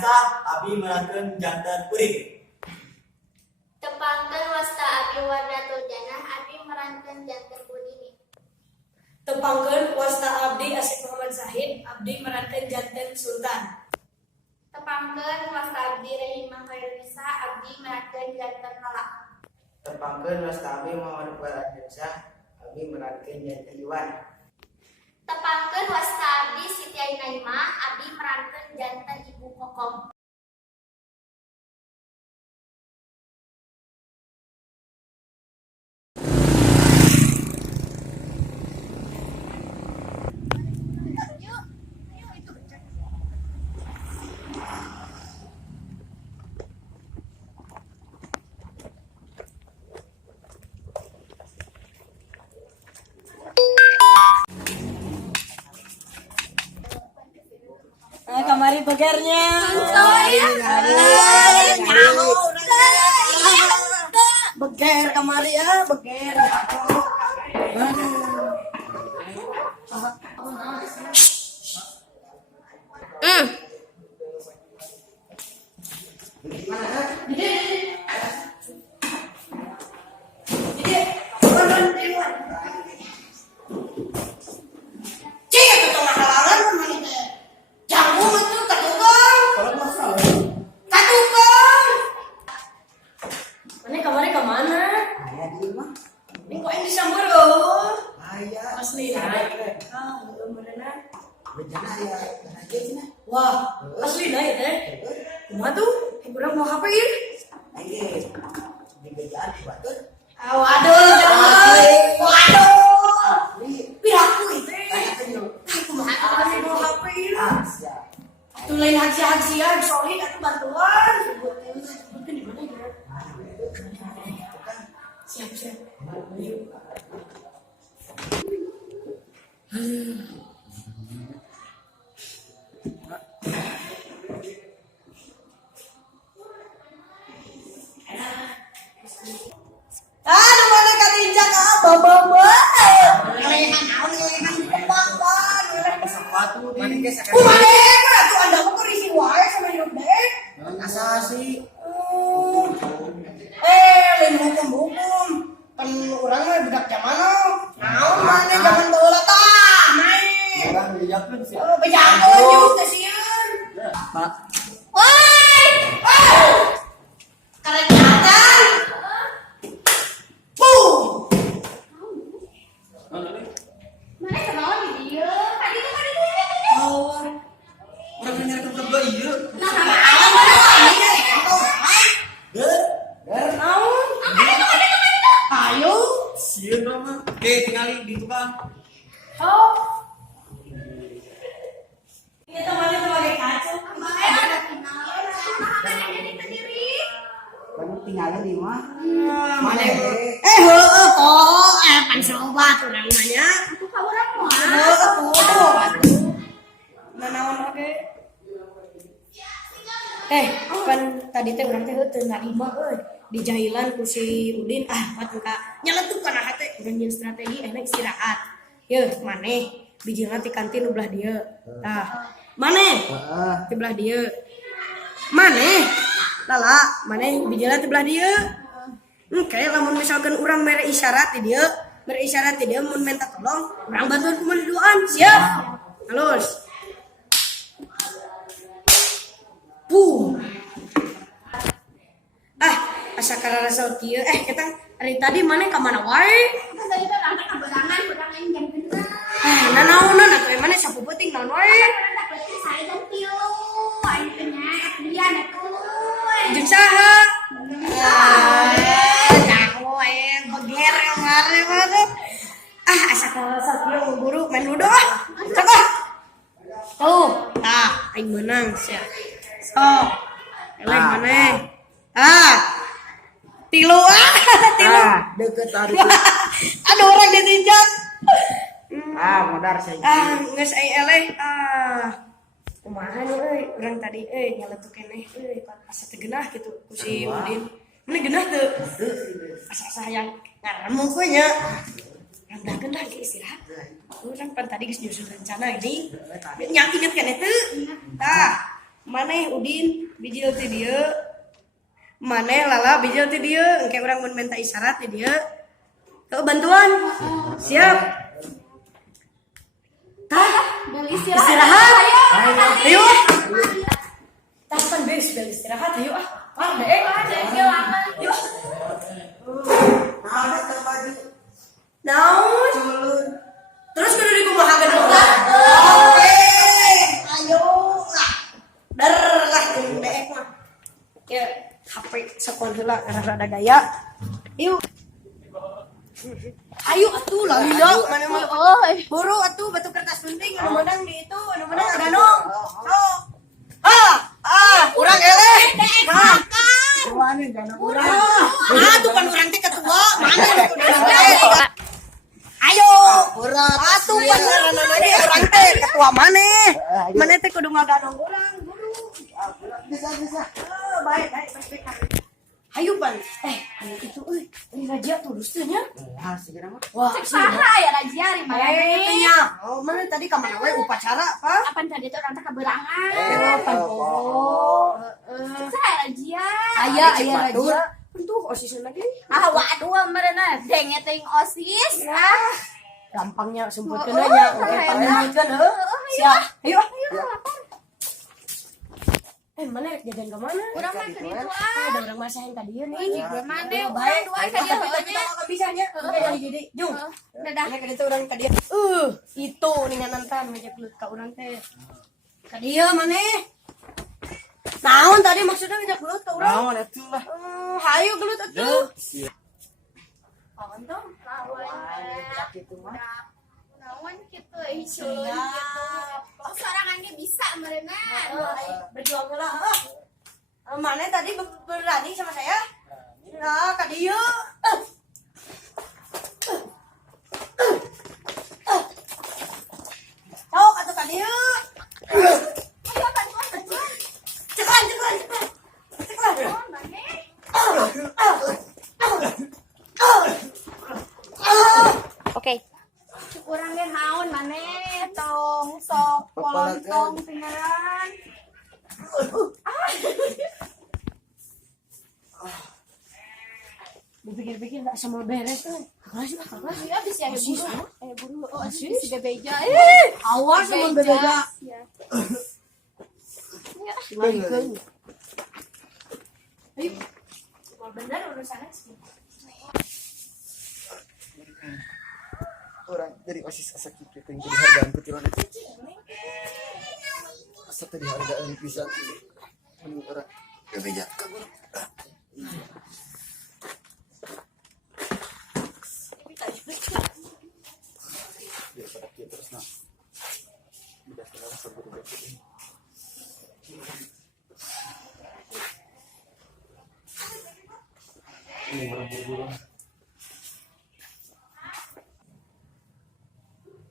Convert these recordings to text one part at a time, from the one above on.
sah abdi merankeun janten kuring. Tepangkeun wasta abdi wardatul janah abdi merankeun janten kuring. Tepangkeun wasta abdi Asep Muhammad Zahid abdi merankeun janten sultan. Tepangkeun wasta abdi Rahimah Khairunisa abdi merankeun janten nala. Tepangkeun wasta abdi Muhammad Farhansyah abdi merankeun janten Iwan. Tepangkeun wasta abdi Siti Ainaimah abdi merankeun janten Ibu Kokom. Nah, kamari begernya. Beger kamari ya, beger. Mana kamari kemana? Aya di rumah. Ini kok yang disambar loh? Aya. Asli. Ah, beneran. Bencana aya aja cenah. Wah, asli nah itu. Kumaha tuh? Kurang mau HP ya? Ayo. Di kerjaan di batur. Waduh, waduh. Pihakku itu. Aku mau HP ya. Siap. Tuh lain haji-hajian, solid atau bantuan. Sebutin di mana ya? Siap. Aduh, mana kadinjak baba. Ngelehan naon ngelehan di depan. Sepatu mana geus Kumane atuh Anda mah kerisi wae sama hidup deh. asa sih. Lain hukum. Kan urang mah budak zaman now. Naon maneh zaman baheula tah, main. Orang dijakeun sih. Bejakeun jeung teh sieun. Pak. Woi! Kerenyatan. Boom! Mana kenaon di dieu? Tadi tuh Oh, Orang bener kebeba ieu. Nah, naon? Ayo. Sieun mah. Tingali di tukang. Oh. Ini temannya sebagai kacau. Kan tinggalin di mah. Mana? Heueuh kok. Pan sobat urang nanya. aku kabarang moal. Heueuh. Nanaon oge? Kan tadi teh urang teh teu narima euy. Di jahilan ku si Udin pat muka nyeletuk kana hate urang jeung strategi enak istirahat. Yeuh, maneh bijilna ti kantin ubelah dieu. Tah, maneh Heeh. ti belah dieu. Maneh lala, maneh bijilna ti belah dieu. Kayak lamun misalkan urang mere isyarat ti dieu, mun minta tolong, urang bantuan kumaha duaan. Siap. Halus. Asa kararasa kieu kita hari tadi mana ka mana wae? Tadi kan anak kabarangan urang aing jam 6. Nanaonan atuh mana sapu peuting naon wae? Urang tak penting saya jam 3. Aing teh nya dia atuh. Jeung saha? Nyaho beger kemarin mana? Asa kararasa kieu guru main ludo ah. Coba. Tuh, aing menang sia. Sok. Eleh maneh. Tilu. Deket tadi. Aduh orang ditinjak. Modar saya. Geus ai eleh. Kumaha nu euy? Urang tadi nyeletuk keneh asa teu geunah kitu ku si Udin. Mana geunah teu? Asa hayang ngaremung we nya. Randa geunah ge istirahat. Urang pan tadi geus nyusun rencana ini. Nya inget keneh teu? Tah. maneh Udin bijil ti dieu, maneh Lala bijil ti dieu, engke urang mun minta isyarat ti dieu. Tuh bantuan. Siap. Tah, istirahat. Ayo. Tah kan beres bel istirahat ayo ah. Ah, deh. Yuk. Nah, ada baju Naon? culun. Terus kudu dikumahakeun heula. Oke. Ayo lah. Dar lah jeung deek mah. Ya, HP sakon heula rada gaya. Yuk. Ayo atuh lah ya, mana mah. Buru atuh batu kertas gunting anu menang di itu, anu menang ada nong. Sok. Urang eleh. Wani jangan urang. Tuh kan urang teh ketua, mana anu Ayo, atuh pan ngaranna urang teh ketua maneh. Maneh teh kudu ngaganong urang, buru. Bisa. Baik. Hayu pan, anu itu ini raja tulus teh nya. Ah, segera mah. Wah, Saha ya Raja di mana nih? Oh, mana tadi ka mana we upacara, Pak? Apa tadi tuh orang teh keberangan? Pan po. Saha Raja? Aya raja. Pentuh osisna lagi. Ah waduh meureuna denge teuing OSIS. Gampangnya sempurkeun nya, oke panjangkeun heuh. Siap. Ayo. Mana rek jajan ke mana? Urang mah ke ditu Ada orang masahin ka dieu nih. Gue mana? Baik, Dua ka dieu heunya. Kita bisa nya. Jadi jadi. Jung. Dadah. Ya ka ditu urang ka dieu. Itu ninganan teh ngajak gelut ka urang teh. Ka dieu maneh. Naon tadi maksudnya ngajak gelut ka urang? Naon atuh lah. Hayu gelut atuh. Lawan tuh. Kitu mah. Nawan kitu culun gitu. Sorangan ge bisa meureuna. Berjuang lah. Mana tadi berani sama saya? Nah, ka dieu. Sok atuh ka dieu. Ayo bantuan. Cekan. Oh, mana? Oke. Urang ge naon maneh tong sok polontong tinggalan. Dipikir-pikir gak semua beres tuh. Kakak Ya bisa ya buru. Buru. Oh, si bebeja. awas sama berbeda. Ya. Larikan. Ayo. Mau bener urusannya sih. Orang dari OSIS asa kitu teh dihargaan ku tiroan. Asa teh dihargaan pisan. Anu orang bebeja ka guru.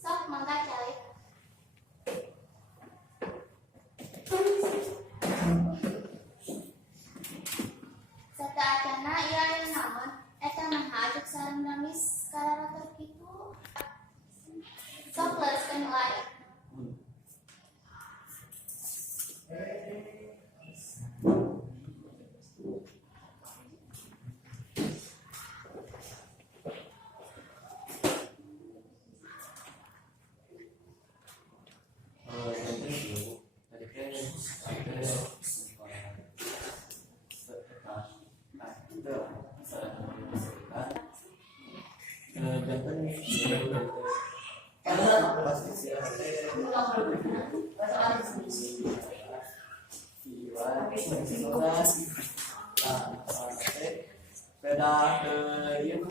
Sok mangga calik. Sataacana ieu aya naon? Eta mah hajuk sareng nangis kararator kitu. Sok lereskeun lain. Beda ke ieu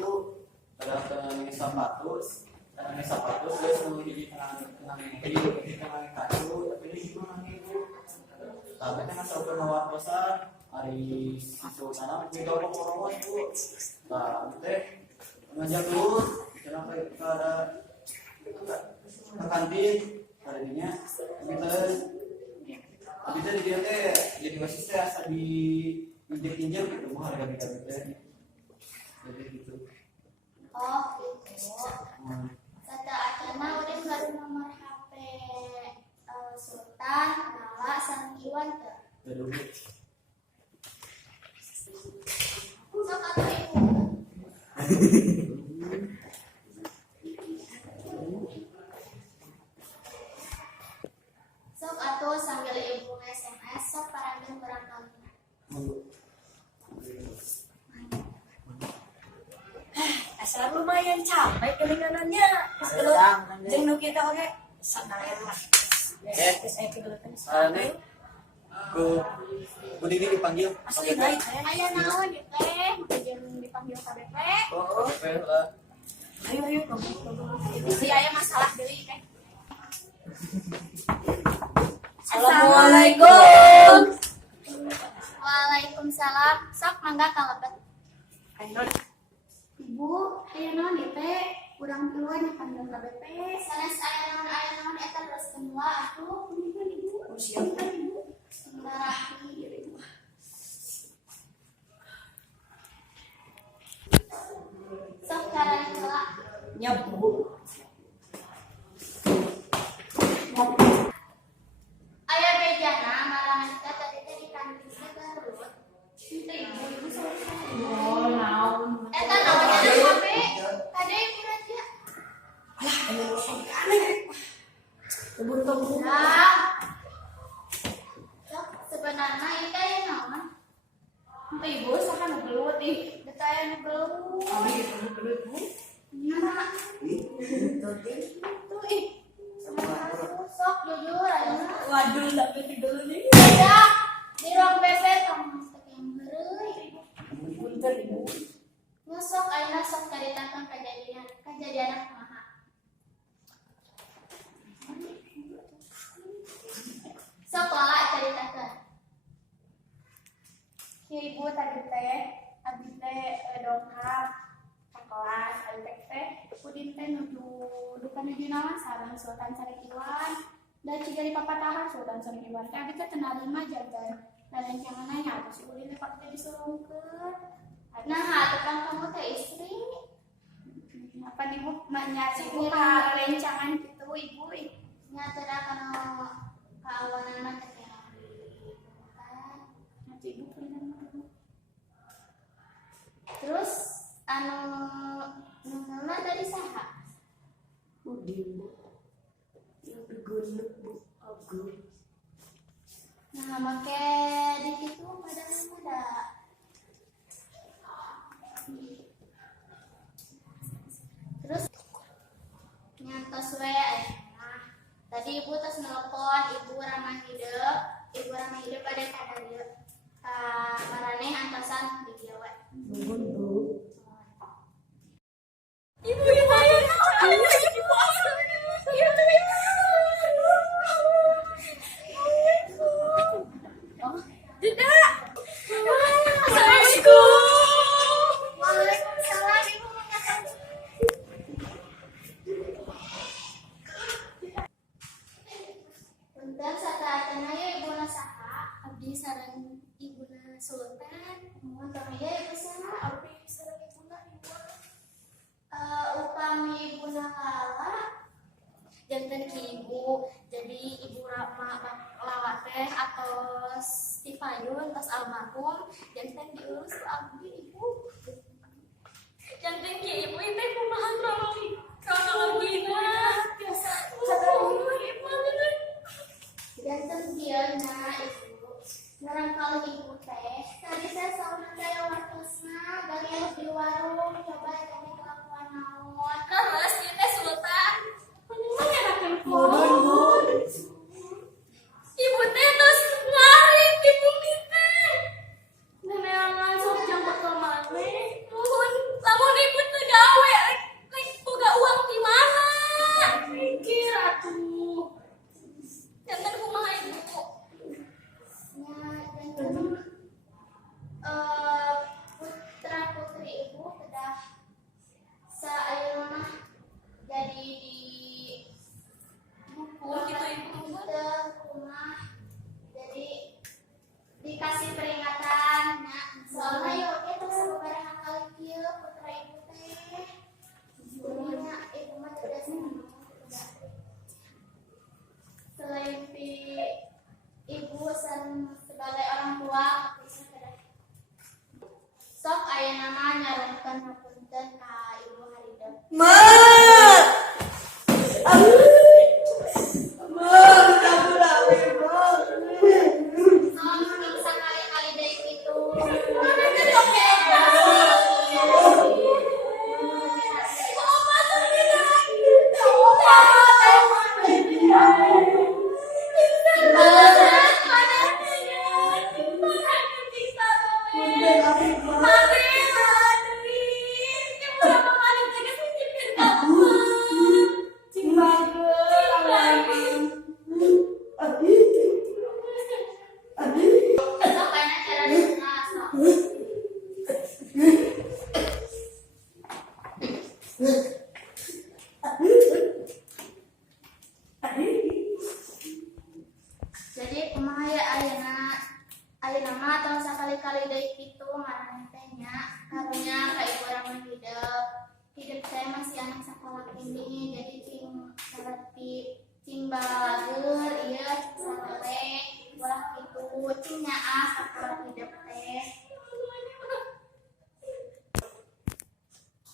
beda ke sapatus terus nu jadi tenang kacu tapi di situ nanti itu tapi kan asal penawan besar hari itu sana juga pokoknya itu nah teh ngajak lu kenapa ada ke kantin ada dinya kita di dia teh jadi wasis teh asa di injek gitu mah harga teh jadi gitu. Oh, gitu. Sataacana urang baru nomor HP Sultan, Nala, kamila sareng Iwan teh. Gedung. Sok atuh ibu. Sok atuh sambil ibu SMS sok paranjeun urang kawina. Asal lumayan capek kelinganannya. Jeung nu kita oge sandaran lah. Geus aya pigeuleun Ane ku Didi dipanggil. asli baik. Aya naon di teh? Jeung dipanggil KBP. Oh, oke lah. Ayo kamu. Bisi aya masalah deui teh. Assalamualaikum. Waalaikumsalam. Sok mangga kalebet. Ayo Ibu, aya naon di teh? Urang keluar dipanggil KBP. Sanes aya naon eta terus kedua atuh. Punten ibu. siap. Ibu. Sebentar. Sok cara heula. Nyabu. Aya bejana marangan kita tadi teh di kantin Garut. Itu ibu selesai. Oh, naon. Eta namanya HP. Kade ibu raja. Alah, anu sok aneh. Keburu. Nah. Sok sebenarnya itu aya naon? Ibu saha nu gelut ih. Eta aya nu gelut. Abi gelut Bu. Nah. Tuh ih. Sok jujur ayeuna. Waduh, tapi tidur nih. Ya, di ruang BP kamu masuk yang beureuy. Punten Ibu. Nusok ayeuna sok caritakeun kejadian kumaha. Sok lala caritakeun. Kieu ibu tadi teh abdi teh dongkap ka kelas ari teh Udin teh nuju naon sareng Sultan sareng Iwan. Dan jika di papatahan Sultan sareng Iwan teh abdi teh teu narima janten. Dan rencanana nya atuh si Udin teh pakai disuruhkeun. Nah, tukang kamu teh istri. Apa nih Bu? Menyati Bu ka rencangan gitu Ibu. Nyatera kana kaawanan mah teh. Nanti Ibu kuliah. Terus nama dari saha? Udin Bu. Yang bergunuk Bu. Agung. Nah, make di situ pada terus nyantos we nah, tadi ibu terus nelpon ibu ramah hidup pada kadarieu maraneh antosan di dieu we. Nuhun Bu. Ibu ayo Waalaikumsalam ibu mengatur. Punten sataatana ya ibu saha abdi sareng ibuna Sultan. Mohon kami ya ibu saha abdi sareng ibuna upami ibuna lala janten ki ibu jadi ibu Rama lawat teh atau Stifayun tos almarhum janten diurus ku abdi ibu janten ki ibu itu kumaha kronologina biasa janten biarna ibu barangkali ibu teh tadi saya selalu nandaya wartosna galian di warung coba jadi kelakuan naon keles ieu teh Sultan menyerahkan pohon ibu teh terus ngarit di bumi teh neneangan sok jangkut ke mana mohon lamun ibu teu gawe rek boga uang di mana mikir atuh janten kumaha ibu nya janten mengucapkan hapunten ka Ibu Haridep. Salam sakali-kali deui kitu. Sampai cara dinas. Jadi kumaha ya ayeuna mah tong sakali-kali deui kitu ngaranna teh nya karunya ka ibu urang mah hidup saya masih anak sekolah ini jadi cing balagur ieu salele ulah kitu cing nyaah sekolah hidup teh.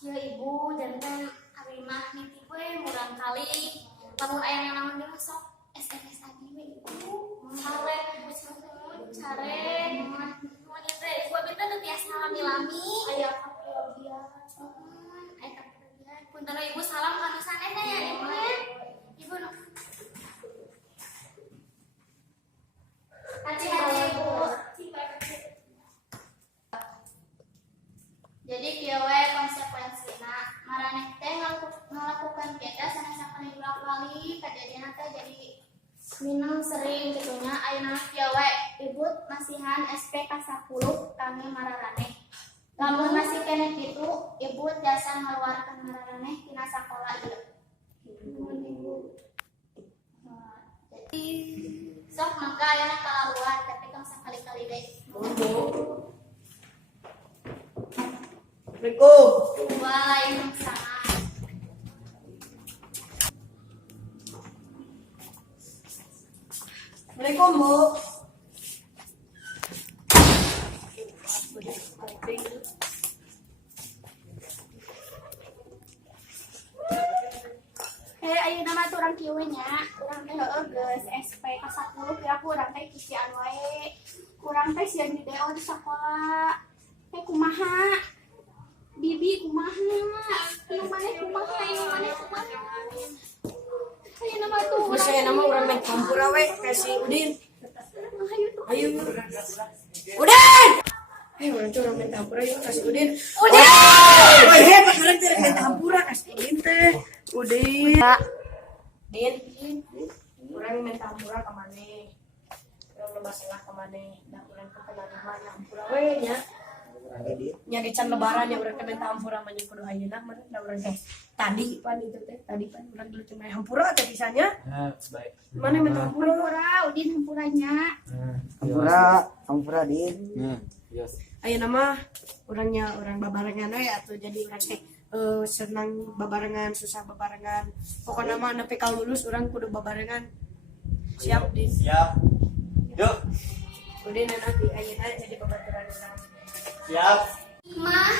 Ya ibu janten abi mah nitip we murang kali lamun aya yang naon deui sok SMS tadi we ibu care nuhun teh ibu abi teh teu tiasa lami-lami aya kakeogian punten ibu salam kana sanena ya ibu ibu hati-hati ibu. Jadi kieu we konsekuensina maraneh teh ngalakukan kedah sanes sakali ulang kali kejadian teh jadi minum sering gitunya ayeuna kieu we ibu masihan SP ka 10 kami mararaneh. Lamun masih kene kitu ibu jasa ngaluarkeun mararaneh tina sakola ieu. Jadi sok mangga ayeuna kalaluan tapi tong sakali-kali deui. Assalamualaikum. Waalaikumsalam. Assalamualaikum, Bu. Ayeuna mah urang kieu nya, urang teh heueuh geus SP ka 10 kira urang teh kisian wae. Urang teh sieun video di sakola. Kumaha? Bibi kumaha? Ieu maneh kumaha? Ayeuna mah tuh Terus saya nama orang main campura we kasih Udin. Ayo. Udin. Orang tuh orang main campura yuk kasih Udin. Udin. Wah, hebat orang tuh main campura kasih Udin teh. Udin. Din. Orang main campura ka maneh. Orang masalah ka maneh. Da urang teh kenal main campura we nya. Nya di can lebaran ya urang teh main campura mah jeung kudu ayeuna mah da urang teh. Tadi pan itu teh, tadi pan urang dulu cuma hampura teh bisanya. Baik. Mana main campura? Udin hampuranya. Ampura Din. Yes. Ayeuna mah urangnya orang babarengan we atuh jadi urang teh senang babarengan, susah babarengan. Pokoknya mah nepi ka lulus urang kudu babarengan. Siap, Din. Siap. Yuk. Udin enak di ayeuna jadi babaturan urang. Siap. Mah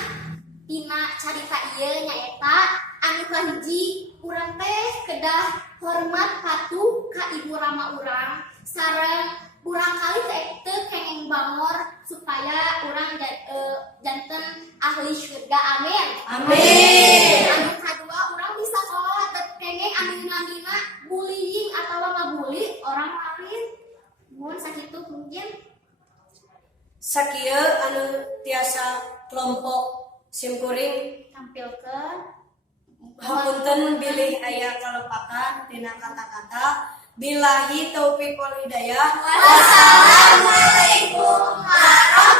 dina carita ieu nyaeta anu kahiji urang teh kedah hormat patuh ka ibu rama urang sareng urang kali teh kenging bangor supaya urang janten ahli surga amin. Amin. Anu kadua urang bisa kolot kenging anu bullying atau ngabully orang lain. Mun sakitu mungkin Sakieu anu tiasa kelompok simkuring tampilkeun hapunten bilih aya kalepakan tina kata-kata. Billahi taufiq wal hidayah. Wassalamualaikum warahmatullahi